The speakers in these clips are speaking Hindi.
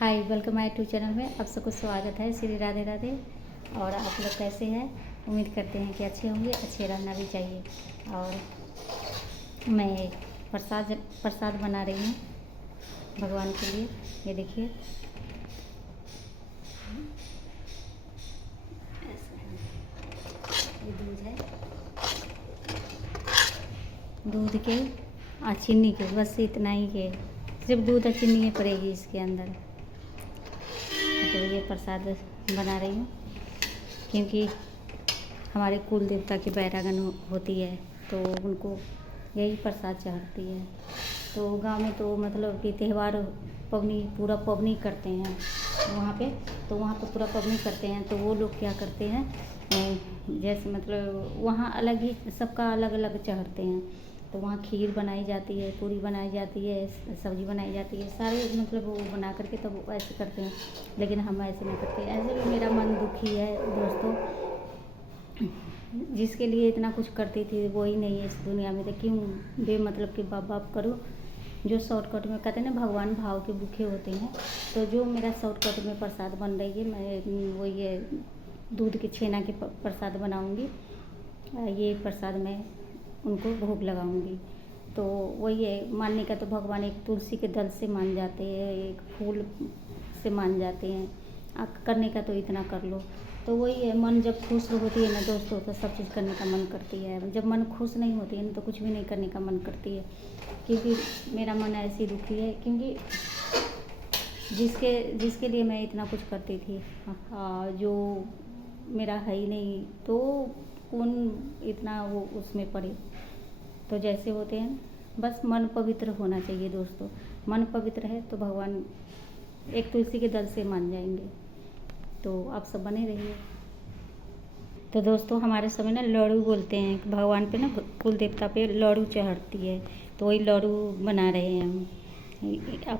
Hi, welcome my to channel में आप सबको स्वागत है। श्री राधे राधे। और आप लोग कैसे हैं? उम्मीद करते हैं कि अच्छे होंगे, अच्छे रहना भी चाहिए। और मैं प्रसाद बना रही हूँ भगवान के लिए। ये देखिए, ये दूध है, दूध के और चीनी के, बस इतना ही के, सिर्फ दूध और चीनी ही पड़ेगी इसके अंदर। तो ये प्रसाद बना रही हूँ क्योंकि हमारे कुल देवता की बैरागन होती है तो उनको यही प्रसाद चढ़ती है। तो गांव में तो मतलब कि त्यौहार पूरा पवनी करते हैं वहाँ पे, तो वहाँ पे पूरा पवनी करते हैं। तो वो लोग क्या करते हैं, जैसे मतलब वहाँ अलग ही सबका अलग अलग चढ़ते हैं। तो वहाँ खीर बनाई जाती है, पूरी बनाई जाती है, सब्जी बनाई जाती है, सारे मतलब वो बना करके तब वो ऐसे करते हैं। लेकिन हम ऐसे नहीं करते। ऐसे भी मेरा मन दुखी है दोस्तों, जिसके लिए इतना कुछ करती थी वो ही नहीं है इस दुनिया में। तो क्यों बेमतलब के बाप बाप करो। जो शॉर्टकट में कहते हैं ना, भगवान भाव के भूखे होते हैं। तो जो मेरा शॉर्टकट में प्रसाद बन रही है, मैं वो ये दूध के छेना के प्रसाद बनाऊंगी। ये प्रसाद मैं उनको भोग लगाऊंगी। तो वही है, मानने का तो भगवान एक तुलसी के दल से मान जाते हैं, एक फूल से मान जाते हैं। करने का तो इतना कर लो। तो वही है, मन जब खुश होती है ना दोस्तों, तो सब चीज़ करने का मन करती है। जब मन खुश नहीं होती है ना, तो कुछ भी नहीं करने का मन करती है। क्योंकि मेरा मन ऐसी दुखी है, क्योंकि जिसके लिए मैं इतना कुछ करती थी, जो मेरा है ही नहीं, तो कौन इतना वो उसमें पड़े। तो जैसे होते हैं, बस मन पवित्र होना चाहिए दोस्तों। मन पवित्र है तो भगवान एक तुलसी के दल से मान जाएंगे। तो आप सब बने रहिए। तो दोस्तों, हमारे समय ना लड्डू बोलते हैं कि भगवान पे ना, कुल देवता पे लड्डू चढ़ती है। तो वही लड्डू बना रहे हैं हम।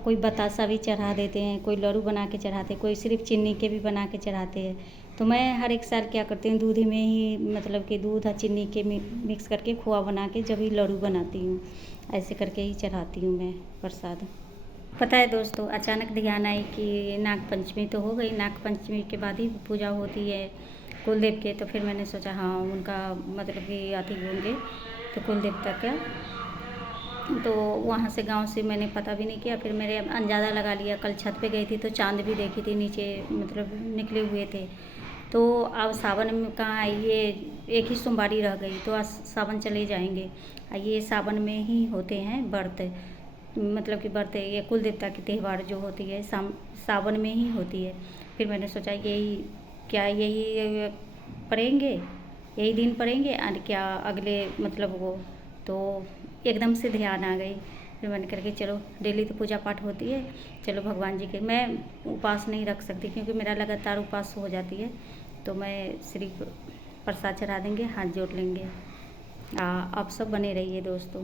कोई बतासा भी चढ़ा देते हैं, कोई लड्डू बना के चढ़ाते हैं, कोई सिर्फ चीनी के भी बना के चढ़ाते हैं। तो मैं हर एक साल क्या करती हूँ, दूध में ही मतलब कि दूध और चीनी के मिक्स करके खोआ बना के जब ही लड्डू बनाती हूँ, ऐसे करके ही चढ़ाती हूँ मैं प्रसाद। पता है दोस्तों, अचानक ध्यान आई कि नाग पंचमी तो हो गई, नाग पंचमी के बाद ही पूजा होती है कुलदेव के। तो फिर मैंने सोचा हाँ, उनका मतलब कि आती होंगे तो कुल देवता का। तो वहाँ से गांव से मैंने पता भी नहीं किया, फिर मेरे अंदाज़ा लगा लिया। कल छत पे गई थी तो चांद भी देखी थी, नीचे मतलब निकले हुए थे। तो अब सावन में कहाँ, ये एक ही सोमवारी रह गई, तो आज सावन चले जाएंगे। ये सावन में ही होते हैं व्रत, मतलब कि व्रत, ये कुल देवता की त्यौहार जो होती है सावन में ही होती है। फिर मैंने सोचा यही पढ़ेंगे, यही दिन पढ़ेंगे और क्या अगले मतलब वो। तो एकदम से ध्यान आ गई। फिर मैंने करके चलो, डेली तो पूजा पाठ होती है, चलो भगवान जी के। मैं उपवास नहीं रख सकती क्योंकि मेरा लगातार उपवास हो जाती है। तो मैं सिर्फ प्रसाद चढ़ा देंगे, हाथ जोड़ लेंगे। आप सब बने रहिए दोस्तों।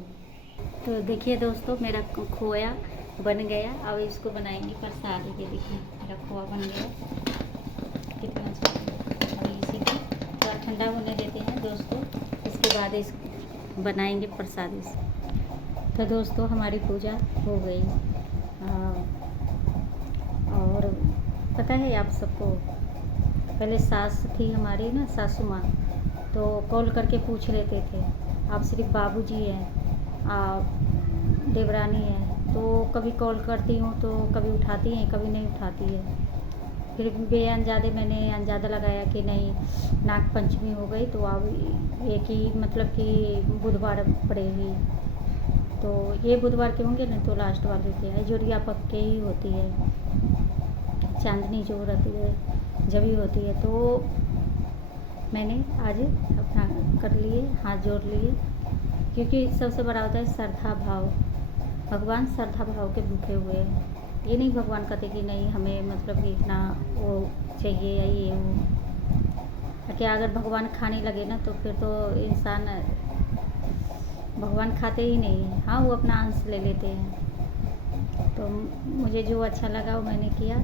तो देखिए दोस्तों, मेरा खोया बन गया। अब इसको बनाएंगे प्रसाद। ये देखिए, मेरा खोआ बन गया, कितना अच्छा। और इसी को थोड़ा ठंडा होने देते हैं दोस्तों, इसके बाद इसको बनाएंगे प्रसाद। तो दोस्तों, हमारी पूजा हो गई। और पता है आप सबको, पहले सास थी हमारी ना, सासू माँ, तो कॉल करके पूछ लेते थे आप सिर्फ बाबूजी हैं, आप देवरानी हैं। तो कभी कॉल करती हूँ तो कभी उठाती हैं, कभी नहीं उठाती है। फिर बेअंदाज़े मैंने अंदाज़ा लगाया कि नहीं, नाग पंचमी हो गई तो अब एक ही मतलब कि बुधवार पड़ेगी। तो ये बुधवार के होंगे ना, तो लास्ट वाले के जोड़िया पक्के ही होती है, चांदनी जो रहती है जब ही होती है। तो मैंने आज अपना कर लिए, हाथ जोड़ लिए, क्योंकि सबसे बड़ा होता है श्रद्धा भाव। भगवान श्रद्धा भाव के भूखे हुए हैं। ये नहीं भगवान कहते कि नहीं हमें मतलब कि इतना वो चाहिए या ये वो। क्या अगर भगवान खाने लगे ना, तो फिर तो इंसान, भगवान खाते ही नहीं हैं। हाँ, वो अपना अंश ले लेते हैं। तो मुझे जो अच्छा लगा वो मैंने किया।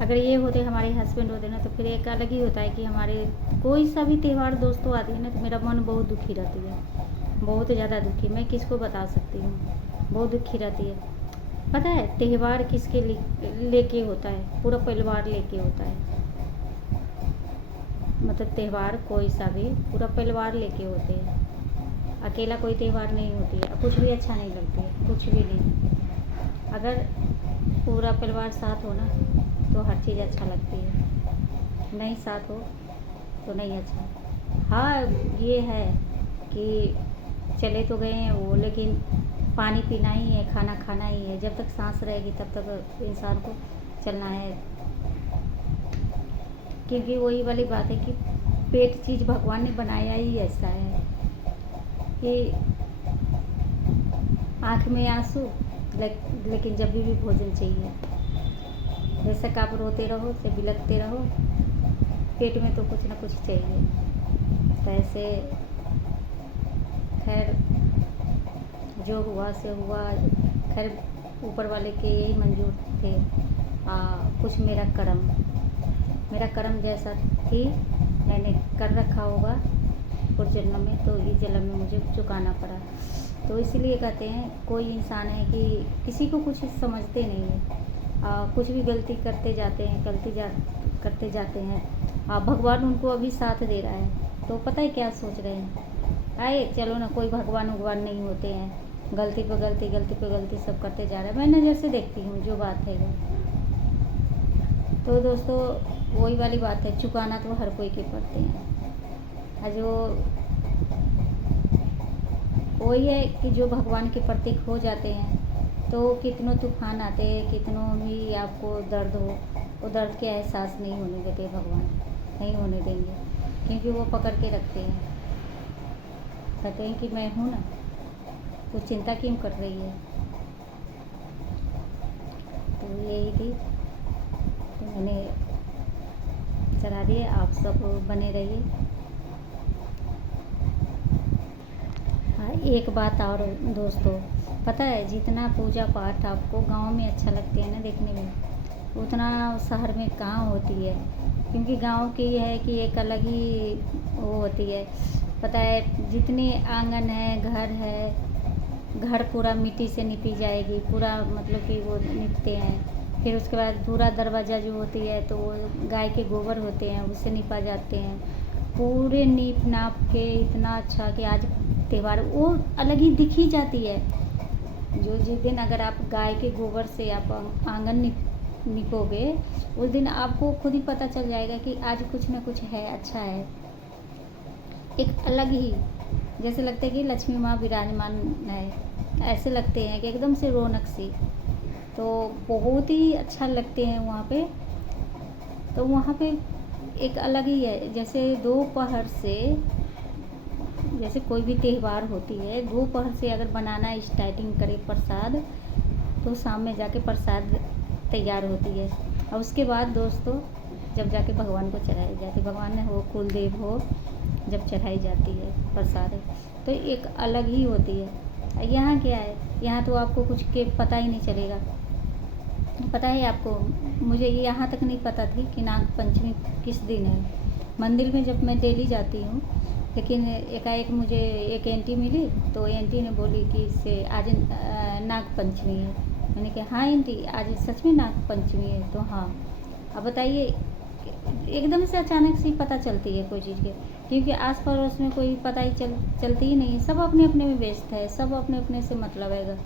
अगर ये होते, हमारे हस्बैंड होते ना, तो फिर एक अलग ही होता है कि हमारे कोई सा भी त्यौहार दोस्तों आती है ना, तो मेरा मन बहुत दुखी रहती है, बहुत ज़्यादा दुखी। मैं किसको बता सकती हूँ, बहुत दुखी रहती है। पता है त्यौहार किसके लेके होता है? पूरा परिवार लेके होता है। मतलब त्यौहार कोई सा भी पूरा परिवार लेके होते हैं। अकेला कोई त्यौहार नहीं होती है, कुछ भी अच्छा नहीं लगती है, कुछ भी नहीं। अगर पूरा परिवार साथ हो ना तो हर चीज़ अच्छा लगती है, नहीं साथ हो तो नहीं अच्छा। हाँ ये है कि चले तो गए हैं वो, लेकिन पानी पीना ही है, खाना खाना ही है। जब तक सांस रहेगी तब तक इंसान को चलना है, क्योंकि वही वाली बात है कि पेट चीज़ भगवान ने बनाया ही ऐसा है कि आँख में आंसू लेकिन जब भी भोजन चाहिए। जैसे आप रोते रहो चाहे बिलखते रहो, पेट में तो कुछ ना कुछ चाहिए। तो ऐसे खैर जो हुआ से हुआ, खैर ऊपर वाले के यही मंजूर थे। कुछ मेरा कर्म जैसा ही मैंने कर रखा होगा उस जन्म में, तो इस जन्म में मुझे चुकाना पड़ा। तो इसीलिए कहते हैं कोई इंसान है कि किसी को कुछ समझते नहीं है, कुछ भी गलती करते जाते हैं, करते जाते हैं। भगवान उनको अभी साथ दे रहा है, तो पता है क्या सोच रहे हैं, आए चलो ना, कोई भगवान नहीं होते हैं, गलती पे गलती सब करते जा रहे हैं। मैं नज़र से देखती हूँ जो बात है वो। तो दोस्तों वही वाली बात है, चुकाना तो हर कोई के पड़ते हैं। जो वही है कि जो भगवान के प्रतीक हो जाते हैं तो कितनों तूफान आते हैं, कितनों भी आपको दर्द हो, वो दर्द के एहसास नहीं होने देते भगवान, नहीं होने देंगे, क्योंकि वो पकड़ के रखते हैं। कहते हैं कि मैं हूँ ना, तो चिंता क्यों कर रही है। तो यही थी, तो मैंने चला दिए। आप सब बने रहिए। हाँ एक बात और दोस्तों, पता है जितना पूजा पाठ आपको गांव में अच्छा लगते हैं ना देखने में, उतना शहर में कहाँ होती है। क्योंकि गांव की है कि एक अलग ही वो होती है। पता है जितने आंगन है, घर पूरा मिट्टी से निपी जाएगी, पूरा मतलब कि वो निपते हैं। फिर उसके बाद पूरा दरवाज़ा जो होती है तो वो गाय के गोबर होते हैं, उससे निपा जाते हैं। पूरे नीप नाप के इतना अच्छा कि आज त्यौहार वो अलग ही दिख ही जाती है। जो जिस दिन अगर आप गाय के गोबर से आप आंगन निपोगे, उस दिन आपको खुद ही पता चल जाएगा कि आज कुछ ना कुछ है, अच्छा है। एक अलग ही जैसे लगता है कि लक्ष्मी माँ विराजमान है, ऐसे लगते हैं कि एकदम से रौनक सी। तो बहुत ही अच्छा लगते हैं वहाँ पे। तो वहाँ पे एक अलग ही है। जैसे दोपहर से, जैसे कोई भी त्यौहार होती है, दोपहर से अगर बनाना स्टार्टिंग करे प्रसाद, तो शाम में जाके प्रसाद तैयार होती है। और उसके बाद दोस्तों जब जाके भगवान को चढ़ाई जाती, भगवान हो, कुलदेव हो, जब चढ़ाई जाती है प्रसाद, तो एक अलग ही होती है। यहाँ क्या है, यहाँ तो आपको कुछ के पता ही नहीं चलेगा। पता है आपको, मुझे यहाँ तक नहीं पता थी कि नाग पंचमी किस दिन है। मंदिर में जब मैं डेली जाती हूँ, लेकिन एकाएक मुझे एक आंटी मिली, तो आंटी ने बोली कि इससे आज नाग पंचमी है। मैंने कहा हाँ आंटी आज सच में नाग पंचमी है। तो हाँ अब बताइए, एकदम से अचानक से पता चलती है कोई चीज़ के, क्योंकि आस पड़ोस में कोई पता ही चलती ही नहीं है। सब अपने अपने में व्यस्त है, सब अपने अपने से मतलब है,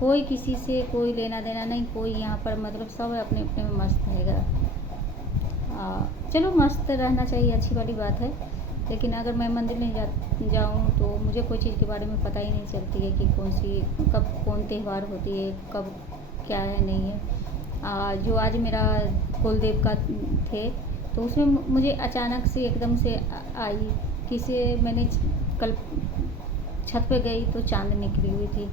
कोई किसी से कोई लेना देना नहीं, कोई यहाँ पर मतलब सब अपने अपने में मस्त है। चलो मस्त रहना चाहिए, अच्छी वाली बात है। लेकिन अगर मैं मंदिर नहीं जाऊँ तो मुझे कोई चीज़ के बारे में पता ही नहीं चलती है कि कब कौन त्यौहार होती है, कब क्या है नहीं है। जो आज मेरा कुलदेव का थे, तो उसमें मुझे अचानक से एकदम से आई किसे, मैंने कल छत पे गई तो चांद निकली हुई थी।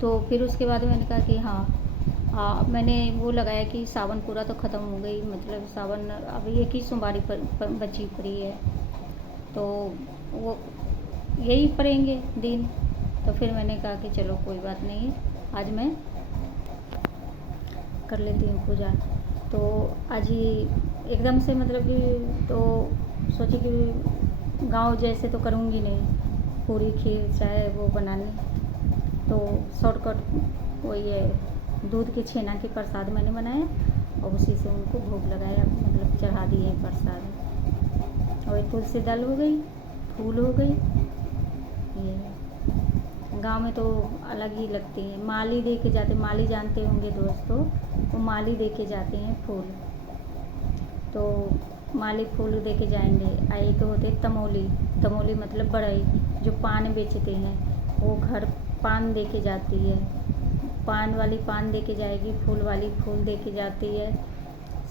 तो फिर उसके बाद मैंने कहा कि हाँ मैंने वो लगाया कि सावन पूरा तो ख़त्म हो गई, मतलब सावन अब एक ही सोमवारी पर बची पड़ी है, तो वो यही पड़ेंगे दिन। तो फिर मैंने कहा कि चलो कोई बात नहीं, आज मैं कर लेती हूँ पूजा। तो आज ही एकदम से मतलब कि तो सोची कि गांव जैसे तो करूँगी नहीं, पूरी खीर चाहे वो बनानी, तो शॉर्टकट वही है, दूध के छेना के प्रसाद मैंने बनाया और उसी से उनको भोग लगाया, मतलब चढ़ा दिए प्रसाद। और तुलसी दल हो गई, फूल हो गई। ये गांव में तो अलग ही लगती हैं। माली दे के जाते, माली जानते होंगे दोस्तों, वो माली दे के जाते हैं फूल। तो माली फूल दे के जाएंगे। एक होते तमोली, तमोली मतलब बड़ई, जो पान बेचते हैं, वो घर पान दे के जाती है। पान वाली पान दे के जाएगी, फूल वाली फूल दे के जाती है,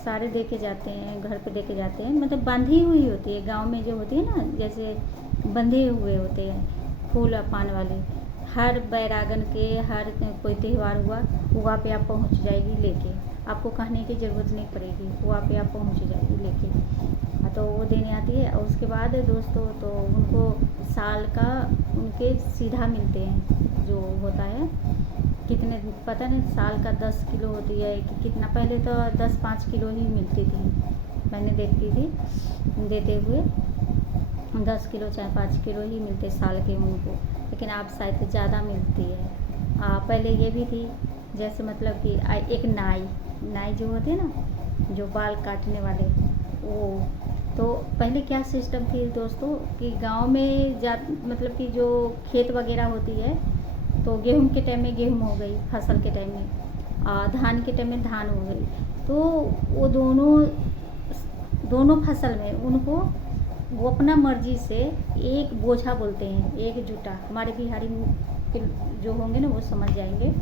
सारे दे के जाते हैं, घर पे दे के जाते हैं। मतलब बंधी हुई होती है, गांव में जो होती है ना, जैसे बंधे हुए होते हैं फूल और पान वाले। हर बैरागन के हर कोई त्यौहार हुआ, वहाँ पे आप पहुँच जाएगी लेके, आपको कहने की ज़रूरत नहीं पड़ेगी, वहाँ पे आप पहुँच जाएगी लेके। तो वो देने आती है। और उसके बाद दोस्तों तो उनको साल का उनके सीधा मिलते हैं, जो होता है कितने पता नहीं, साल का 10 किलो होती है कि कितना। पहले तो 10-5 किलो ही मिलती थी, मैंने देखती थी देते हुए 10 किलो चाहे 5 किलो ही मिलते साल के उनको, लेकिन अब शायद ज़्यादा मिलती है। पहले ये भी थी, जैसे मतलब कि एक नाई जो होते हैं ना, जो बाल काटने वाले, वो तो पहले क्या सिस्टम थी दोस्तों कि गांव में मतलब कि जो खेत वगैरह होती है, तो गेहूं के टाइम में गेहूं हो गई, फसल के टाइम में धान के टाइम में धान हो गई, तो वो दोनों फसल में उनको वो अपना मर्जी से एक बोझा बोलते हैं, एक जूटा, हमारे बिहारी के जो होंगे ना वो समझ जाएंगे,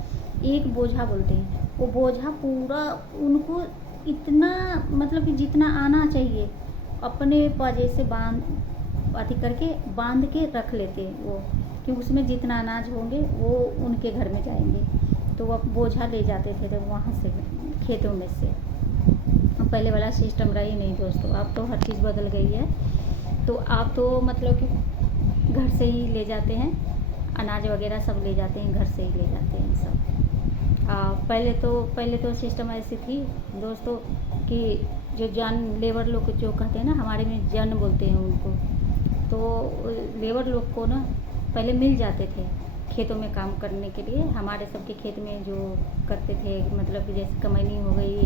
एक बोझा बोलते हैं। वो बोझा पूरा उनको इतना मतलब कि जितना आना चाहिए अपने पाजे से बांध के रख लेते हैं वो, कि उसमें जितना अनाज होंगे वो उनके घर में जाएंगे। तो वो बोझा ले जाते थे वहाँ से, खेतों में से। पहले वाला सिस्टम रही नहीं दोस्तों, अब तो हर चीज़ बदल गई है। तो आप तो मतलब कि घर से ही ले जाते हैं, अनाज वगैरह सब ले जाते हैं, घर से ही ले जाते हैं सब। पहले तो सिस्टम ऐसी थी दोस्तों कि जो लेबर लोग जो कहते हैं ना, हमारे में जन बोलते हैं उनको, तो लेबर लोग को ना पहले मिल जाते थे खेतों में काम करने के लिए। हमारे सबके खेत में जो करते थे, मतलब कि जैसे कमैनी हो गई,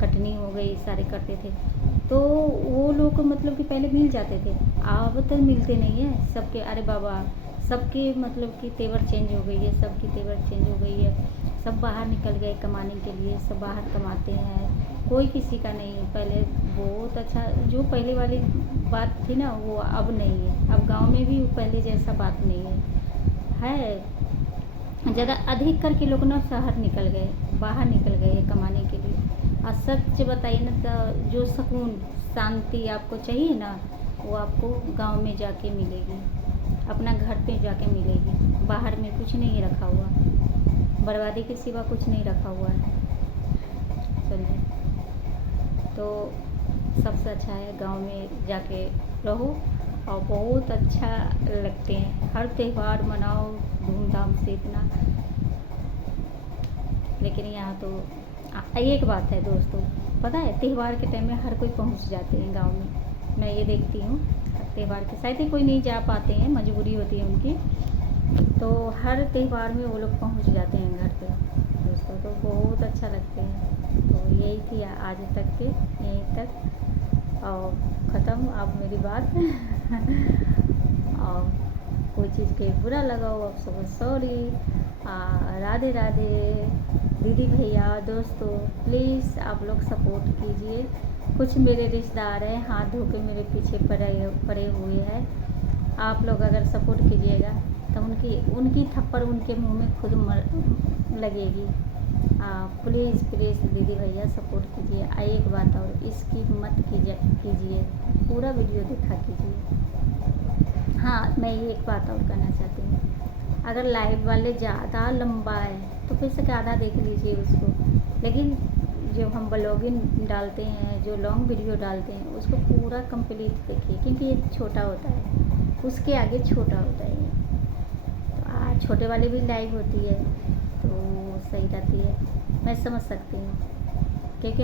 कटनी हो गई, सारे करते थे, तो वो लोग मतलब कि पहले मिल जाते थे। अब तो मिलते नहीं है सबके, अरे बाबा सबके मतलब कि तेवर चेंज हो गई है, सबकी तेवर चेंज हो गई है, सब बाहर निकल गए कमाने के लिए, सब बाहर कमाते हैं, कोई किसी का नहीं। पहले बहुत अच्छा, जो पहले वाली बात थी ना वो अब नहीं है। अब गांव में भी पहले जैसा बात नहीं है ज़्यादा अधिक करके लोग ना शहर निकल गए, बाहर निकल गए कमाने के लिए। और सच बताइए ना, तो जो सुकून शांति आपको चाहिए ना, वो आपको गांव में जाके मिलेगी, अपना घर पे जाके मिलेगी। बाहर में कुछ नहीं रखा हुआ, बर्बादी के सिवा कुछ नहीं रखा हुआ है, समझे। तो सबसे अच्छा है गांव में जाके रहो, और बहुत अच्छा लगते हैं, हर त्यौहार मनाओ धूमधाम से इतना। लेकिन यहाँ तो एक बात है दोस्तों, पता है त्यौहार के टाइम में हर कोई पहुँच जाते हैं गांव में, मैं ये देखती हूँ त्यौहार के शायद ही कोई नहीं जा पाते हैं, मजबूरी होती है उनकी, तो हर त्यौहार में वो लोग पहुँच जाते हैं घर पे दोस्तों, तो बहुत अच्छा लगते हैं। तो यही थी आज तक के, यहीं तक और ख़त्म अब मेरी बात। और कोई चीज़ के बुरा लगा हो आप सब सॉरी। राधे राधे दीदी भैया दोस्तों, प्लीज़ आप लोग सपोर्ट कीजिए। कुछ मेरे रिश्तेदार हैं हाथ धो के मेरे पीछे पड़े हुए हैं, आप लोग अगर सपोर्ट कीजिएगा तो उनकी थप्पड़ उनके मुंह में खुद लगेगी। प्लीज़ दीदी भैया सपोर्ट कीजिए। एक बात और, इसकी मत कीजिए, पूरा वीडियो देखा कीजिए। हाँ, मैं ये एक बात और कहना चाहती हूँ, अगर लाइव वाले ज़्यादा लंबा है तो फिर से आधा देख लीजिए उसको, लेकिन जो हम ब्लॉगिंग डालते हैं, जो लॉन्ग वीडियो डालते हैं, उसको पूरा कंप्लीट देखिए, क्योंकि ये छोटा होता है, उसके आगे छोटा होता है। तो छोटे वाले भी लाइव होती है तो सही रहती है, मैं समझ सकती हूँ, क्योंकि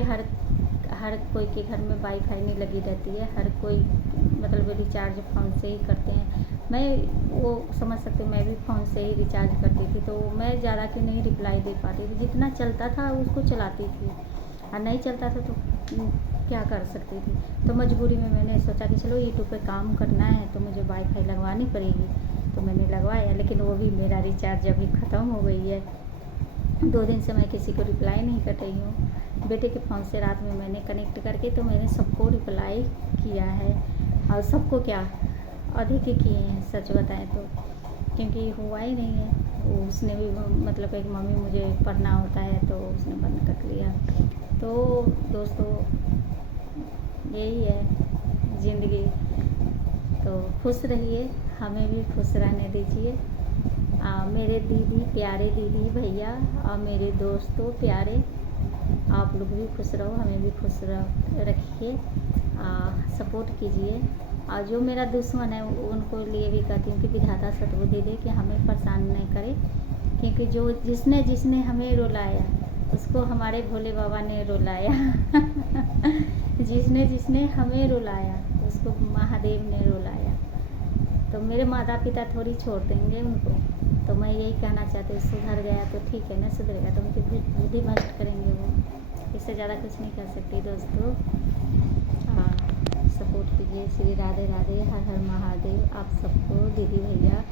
हर कोई के घर में वाईफाई नहीं लगी रहती है, हर कोई मतलब रिचार्ज फ़ोन से ही करते हैं। मैं वो समझ सकती हूँ, मैं भी फ़ोन से ही रिचार्ज करती थी, तो मैं ज़्यादा की नहीं रिप्लाई दे पाती थी, जितना चलता था उसको चलाती थी, और नहीं चलता था तो क्या कर सकती थी। तो मजबूरी में मैंने सोचा कि चलो यूट्यूब पे काम करना है तो मुझे वाईफाई लगवानी पड़ेगी, तो मैंने लगवाया। लेकिन वो भी मेरा रिचार्ज अभी ख़त्म हो गई है। 2 दिन से मैं किसी को रिप्लाई नहीं कर रही हूँ। बेटे के फ़ोन से रात में मैंने कनेक्ट करके तो मैंने सबको रिप्लाई किया है, और सबको क्या अधिक ही किए हैं सच बताएं तो, क्योंकि हुआ ही नहीं है। उसने भी मतलब एक मम्मी मुझे पढ़ना होता है तो उसने बंद कर लिया। तो दोस्तों यही है ज़िंदगी। तो खुश रहिए, हमें भी खुश रहने दीजिए। मेरे दीदी, प्यारे दीदी भैया और मेरे दोस्तों प्यारे, आप लोग भी खुश रहो, हमें भी खुश रखिए, सपोर्ट कीजिए। और जो मेरा दुश्मन है उनको लिए भी कहती हूँ कि विधाता सद्बुद्धि दे कि हमें परेशान नहीं करे, क्योंकि जो जिसने जिसने हमें रुलाया उसको हमारे भोले बाबा ने रुलाया जिसने जिसने हमें रुलाया उसको महादेव ने रुलाया। तो मेरे माता पिता थोड़ी छोड़ देंगे उनको, तो मैं यही कहना चाहती हूँ, सुधर गया तो ठीक है, ना सुधरेगा तो उनकी बुद्धि भ्रष्ट करेंगे वो। इससे ज़्यादा कुछ नहीं कर सकती दोस्तों। सपोर्ट कीजिए। श्री राधे राधे, हर हर महादेव। आप सबको दीदी भैया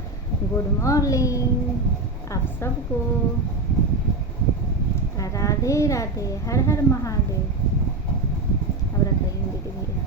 गुड मॉर्निंग, आप सबको राधे राधे, हर हर महादेव। अब रख रही हूँ दीदी भैया।